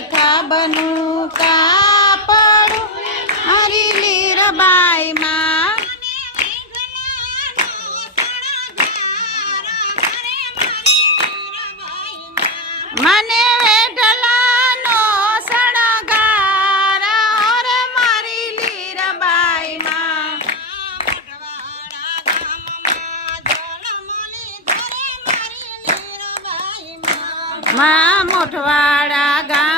કાની બનું ખિલકા હરી લીર કાપડ મને વેઢલાનો શણગાર રે મારી લીરબાઈમાં માં મોઠવાડા ગામમાં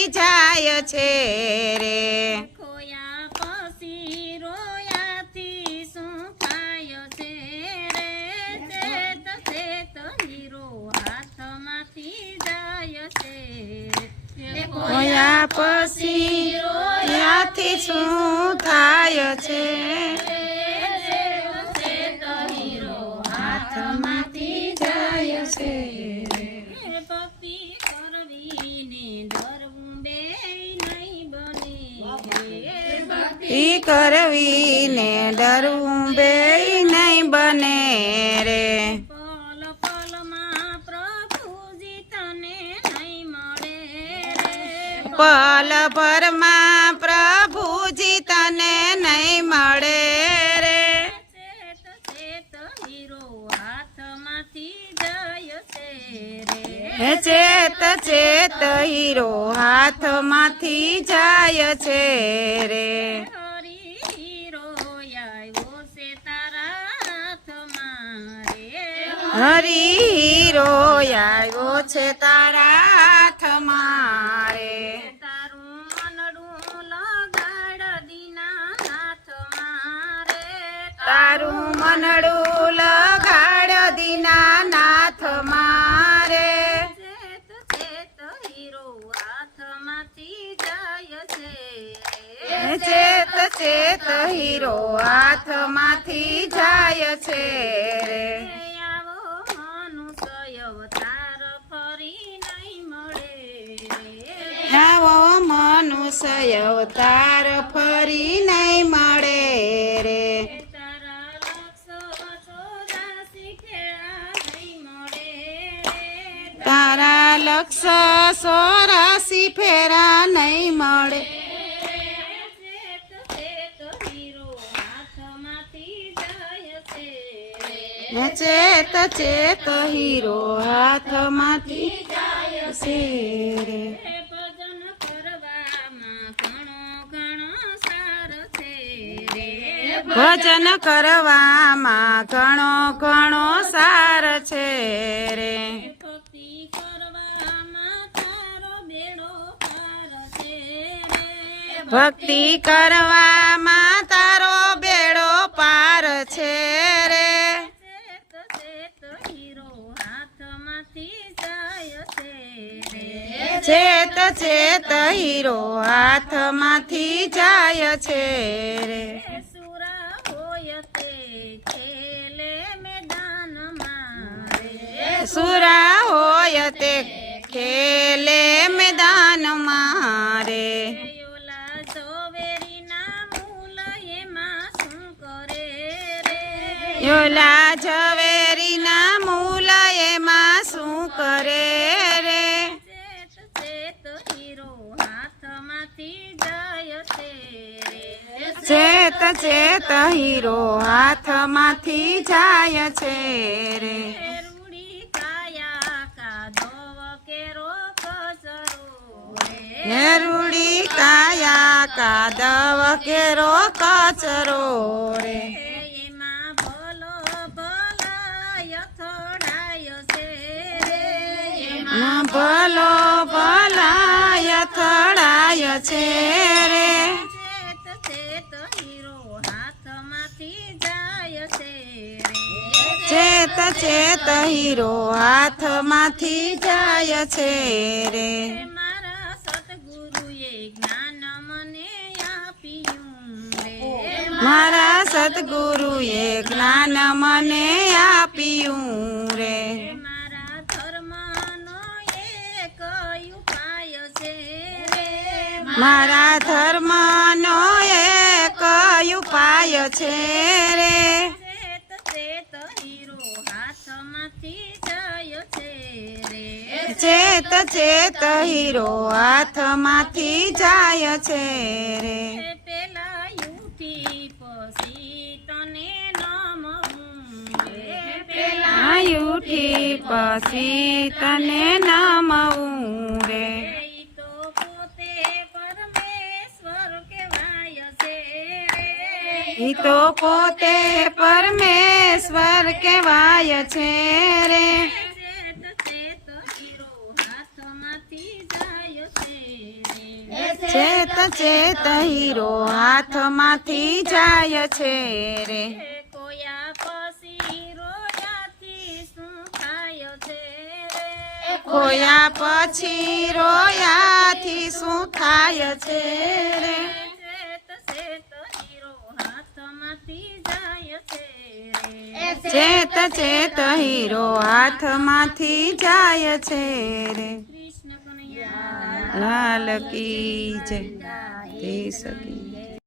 હાથમાંથી જાય છે રે. ખોયા પછી રોયાથી શું થાય છે રે? શેત ચેત હીરો હાથમાંથી જાય છે ખોયા પછી રોયાથી શું થાય છે? કરવી ને ડરવું બે નહીં બને રે. પલ પલમાં પ્રભુજી તને નહીં મળે રે. ચેત ચેત હીરો હાથમાંથી જાય છે રે. હરી હીરો આવ્યો છે તારા હાથમાં રે તારું મનડું લગાડ દીના નાથમાં રે તારું મનડું લગાડ દીના નાથ મારે. ચેત ચેત હીરો હાથમાંથી જાય છે. ચેત ચેત હીરો હાથમાંથી જાય છે રે આવો મનુષ્ય અવતાર ફરી નહીં આવો મનુષ્ય અવતાર ફરી નહીં મળે રે. તારા લક્ષ સોરાસી ફેરા નહીં મળે. ચેત ચેત હીરો હાથમાંથી જાય ભજન કરવામાં ઘણો ઘણો સાર છે રે. ભક્તિ કરવામાં તારો બેડો પાર છે રે. ચેત ચેત હીરો હાથમાંથી જાય છે રે. સુરા હોય તે ખેલે મેદાનમાં રે ઓલા ઝવેરીના મૂલ એમાં શું કરે રે યોલા ઝવેરીના મૂલ એમાં શું કરે રે? ચેત ચેત હીરો હાથમાંથી જાય છે રે ચેત ચેત હીરો હાથમાંથી જાય છે રે રૂડી કાયા કાદવ કેરો કચરો રે નેરુડી કાયા કાદવ કેરો કચરો રે. એમાં ભલો ભલાય થોડાય છે રે. માં ભલો ભલાય થડાય છે રે. ચેત ચેત હીરો હાથમાંથી જાય છે રે. જ્ઞાન મને આપ્યું રે. મારા સદગુરુએ જ્ઞાન મને આપ્યું રે. મારા ધર્મનો એક ઉપાય છે રે. મારા ધર્મનો એક ઉપાય છે રે. ચેત ચેત હીરો હાથમાંથી જાય છે રે. પેલા પછી તને નમવું રે પેલા આયુઠી પછી તને નમવું રે. ઈ તો પોતે પરમેશ્વર કહેવાય છે રે. ચેત ચેત હીરો હાથમાંથી જાય છે રે. કોયા પછી રોયાથી શું થાય છે રે? ખોયા પછી રોયાથી શું થાય છે રે? ચેત ચેત હીરો હાથમાંથી જાય છે રે. લાલ કી જય. થઈ સખી